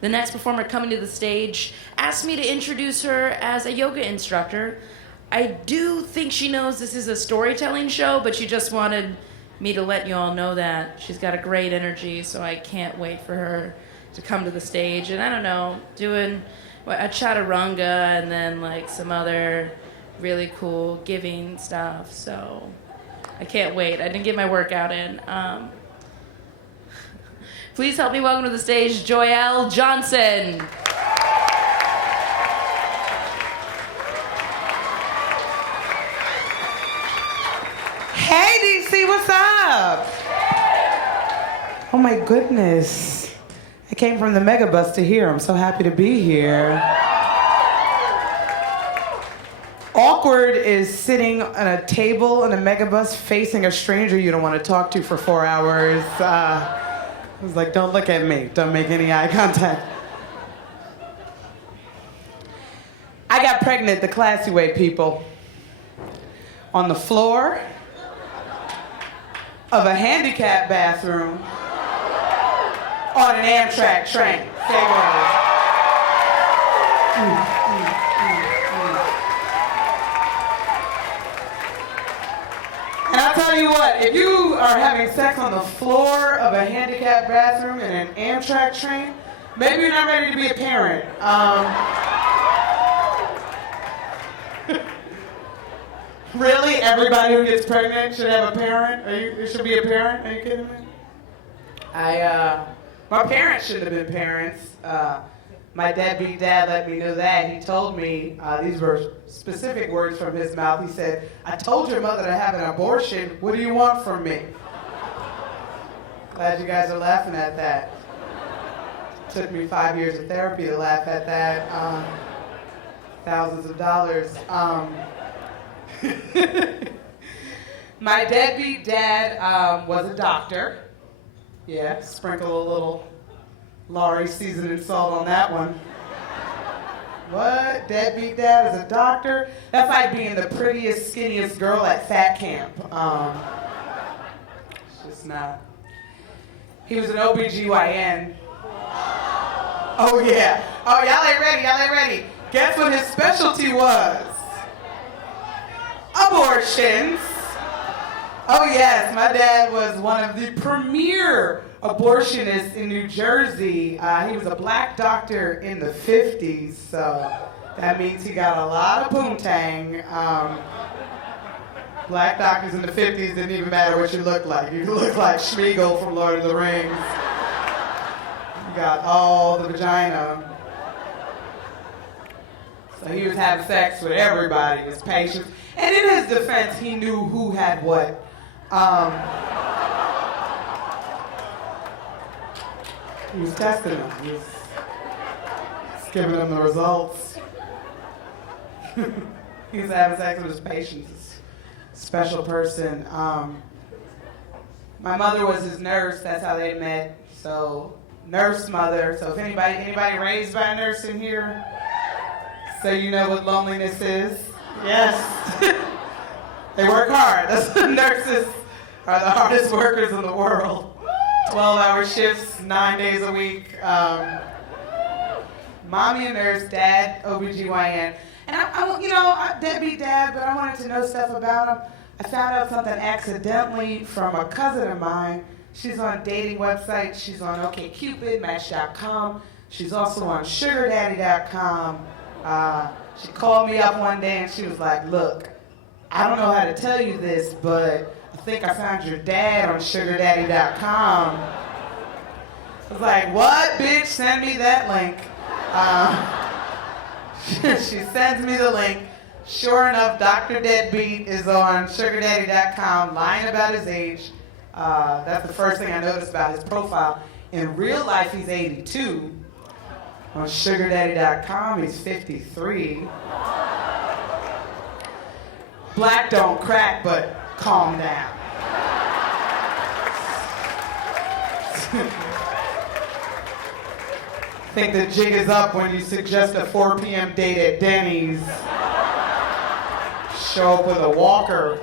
The next performer coming to the stage asked me to introduce her as a yoga instructor. I do think she knows this is a storytelling show, but she just wanted me to let you all know that. She's got a great energy, so I can't wait for her to come to the stage. And I don't know, doing a chaturanga and then like some other really cool giving stuff. So I can't wait. I didn't get my workout in. Please help me welcome to the stage Joyelle Johnson. Hey, DC, what's up? Oh my goodness. I came from the megabus to here. I'm so happy to be here. Awkward is sitting on a table in a megabus facing a stranger you don't want to talk to for 4 hours. I was like, don't look at me. Don't make any eye contact. I got pregnant the classy way, people. On the floor of a handicapped bathroom on an Amtrak train. Say what? And I'll tell you what, if you are having sex on the floor of a handicapped bathroom in an Amtrak train, maybe you're not ready to be a parent. Really? Everybody who gets pregnant should have a parent? Should be a parent? Are you kidding me? My parents shouldn't have been parents. My deadbeat dad let me know that. He told me, these were specific words from his mouth. He said, I told your mother to have an abortion. What do you want from me? Glad you guys are laughing at that. Took me 5 years of therapy to laugh at that. Thousands of dollars. My deadbeat dad was a doctor. Yeah, sprinkle a little Laurie seasoning salt on that one. What? Deadbeat dad is a doctor? That's like being the prettiest, skinniest girl at fat camp. It's just not. He was an OBGYN. Oh yeah. Oh, y'all ain't ready. Guess what his specialty was? Abortions. Oh yes, my dad was one of the premier abortionists in New Jersey. He was a black doctor in the 50s, so that means he got a lot of poontang. Black doctors in the 50s didn't even matter what you looked like. You looked like Schmeagol from Lord of the Rings. You got all the vagina. So he was having sex with everybody, his patients. And in his defense, he knew who had what. He was testing them. He was giving them the results. He was having sex with his patients. Special person. My mother was his nurse. That's how they met. So, nurse mother. So if anybody raised by a nurse in here, so you know what loneliness is. Yes. They work hard. Nurses are the hardest workers in the world. 12-hour shifts, 9 days a week. Mommy a nurse, dad OBGYN. And I deadbeat dad, but I wanted to know stuff about him. I found out something accidentally from a cousin of mine. She's on dating websites. She's on OkCupid, Match.com. She's also on SugarDaddy.com. She called me up one day and she was like, look, I don't know how to tell you this, but I think I found your dad on SugarDaddy.com. I was like, what, bitch? Send me that link. She sends me the link. Sure enough, Dr. Deadbeat is on SugarDaddy.com, lying about his age. That's the first thing I noticed about his profile. In real life, he's 82. On SugarDaddy.com, he's 53. Black don't crack, but calm down. I think the jig is up when you suggest a 4 p.m. date at Denny's. Show up with a walker.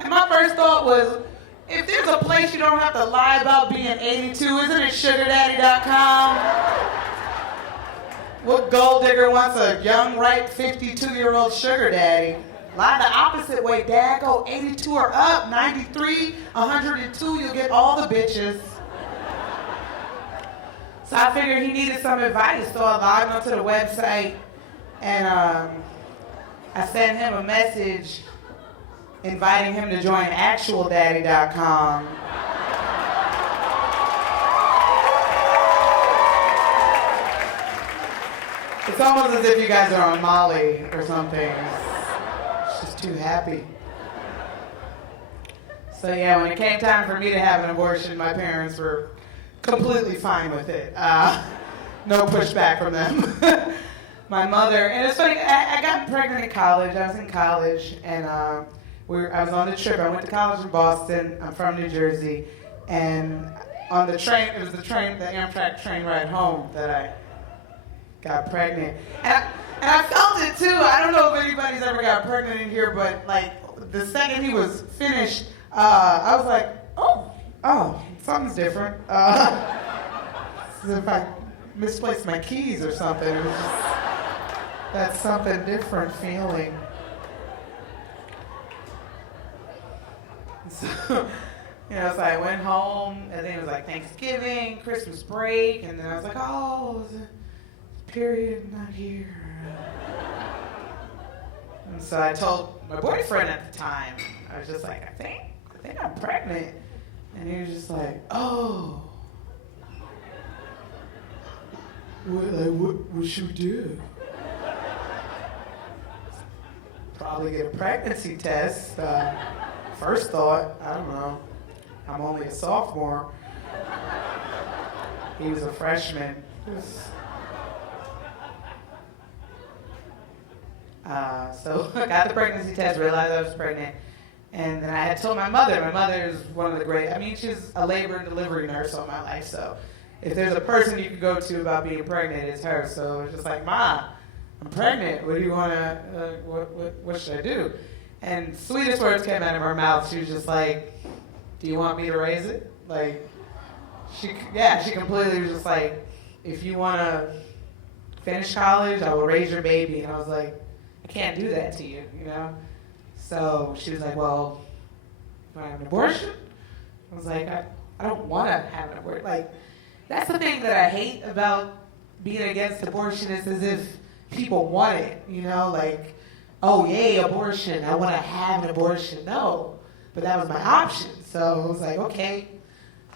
And my first thought was, If there's a place you don't have to lie about being 82, isn't it sugardaddy.com? What gold digger wants a young, ripe 52-year-old sugar daddy? Lie the opposite way, Dad. Go 82 or up, 93, 102, you'll get all the bitches. So I figured he needed some advice, so I logged onto the website and I sent him a message inviting him to join actualdaddy.com. It's almost as if you guys are on Molly or something. It's just too happy. So yeah, when it came time for me to have an abortion, my parents were completely fine with it. No pushback from them. My mother, and it's funny, I got pregnant in college. I was in college, and I was on the trip. I went to college in Boston. I'm from New Jersey. And on the train, it was the Amtrak train ride home that I got pregnant. And I felt it too. I don't know if anybody's ever got pregnant in here, but like the second he was finished, I was like, oh, something's different. As if I misplaced my keys or something. It was just that something different feeling. So, so I went home, and then it was like Thanksgiving, Christmas break, and then I was like, oh, the period not here. And so I told my boyfriend at the time, I was just like, I think I'm pregnant. And he was just like, oh. What should we do? Probably get a pregnancy test. First thought, I don't know. I'm only a sophomore. He was a freshman. So I got the pregnancy test, realized I was pregnant. And then I had told my mother. My mother is one of the great, she's a labor and delivery nurse all my life. So if there's a person you could go to about being pregnant, it's her. So it's just like, Ma, I'm pregnant. What do you want to, what should I do? And sweetest words came out of her mouth. She was just like, do you want me to raise it? Like, she completely was just like, if you want to finish college, I will raise your baby. And I was like, I can't do that to you, So she was like, well, you want to have an abortion? I was like, I don't want to have an abortion. Like, that's the thing that I hate about being against abortion is as if people want it, like, oh, yay, abortion. I want to have an abortion. No, but that was my option. So I was like, okay,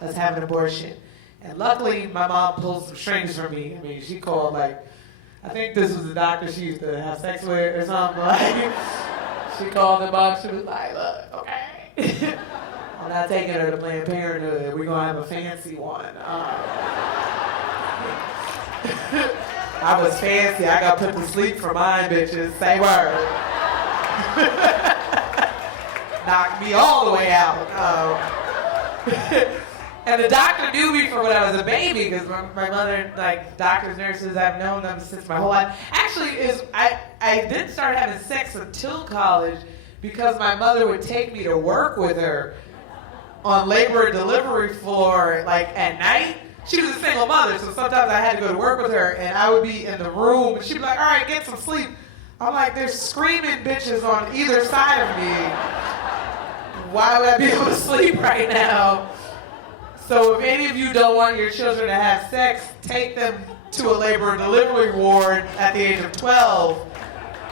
let's have an abortion. And luckily, my mom pulled some strings for me. She called, like, I think this was the doctor she used to have sex with or something. Like, she called him up. She was like, look, okay. I'm not taking her to Planned Parenthood. We're going to have a fancy one. I was fancy. I got put to sleep for mine, bitches. Say word. Knocked me all the way out. And the doctor knew me for when I was a baby because my mother, like doctors, nurses, I've known them since my whole life. Actually, I didn't start having sex until college because my mother would take me to work with her on labor and delivery floor, like at night. She was a single mother, so sometimes I had to go to work with her, and I would be in the room, and she'd be like, all right, get some sleep. I'm like, there's screaming bitches on either side of me. Why would I be able to sleep right now? So if any of you don't want your children to have sex, take them to a labor and delivery ward at the age of 12.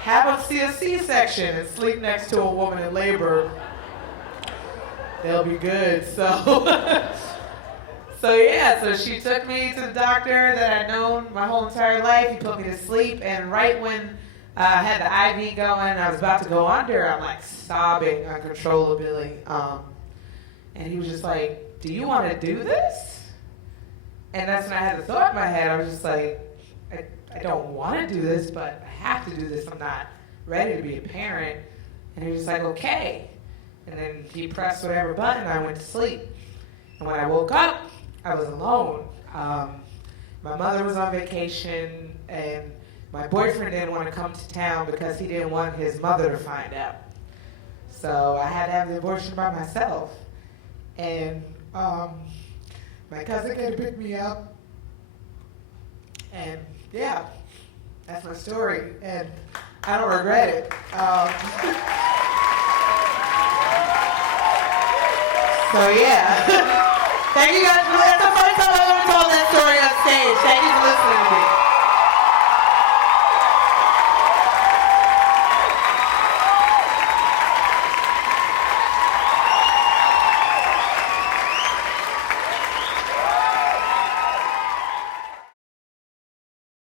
Have them see a C-section and sleep next to a woman in labor. They'll be good. So she took me to the doctor that I'd known my whole entire life. He put me to sleep, and right when I had the IV going, I was about to go under, I'm like sobbing uncontrollably. And he was just like, do you want to do this? And that's when I had the thought in my head. I was just like, I don't want to do this, but I have to do this. I'm not ready to be a parent. And he was just like, okay. And then he pressed whatever button, I went to sleep. And when I woke up, I was alone. My mother was on vacation, and my boyfriend didn't want to come to town because he didn't want his mother to find out. So I had to have the abortion by myself. And my cousin came to pick me up. And yeah, that's my story. And I don't regret it. So yeah. Thank you guys. That's the first time I've ever told that story on stage. Thank you for listening to me.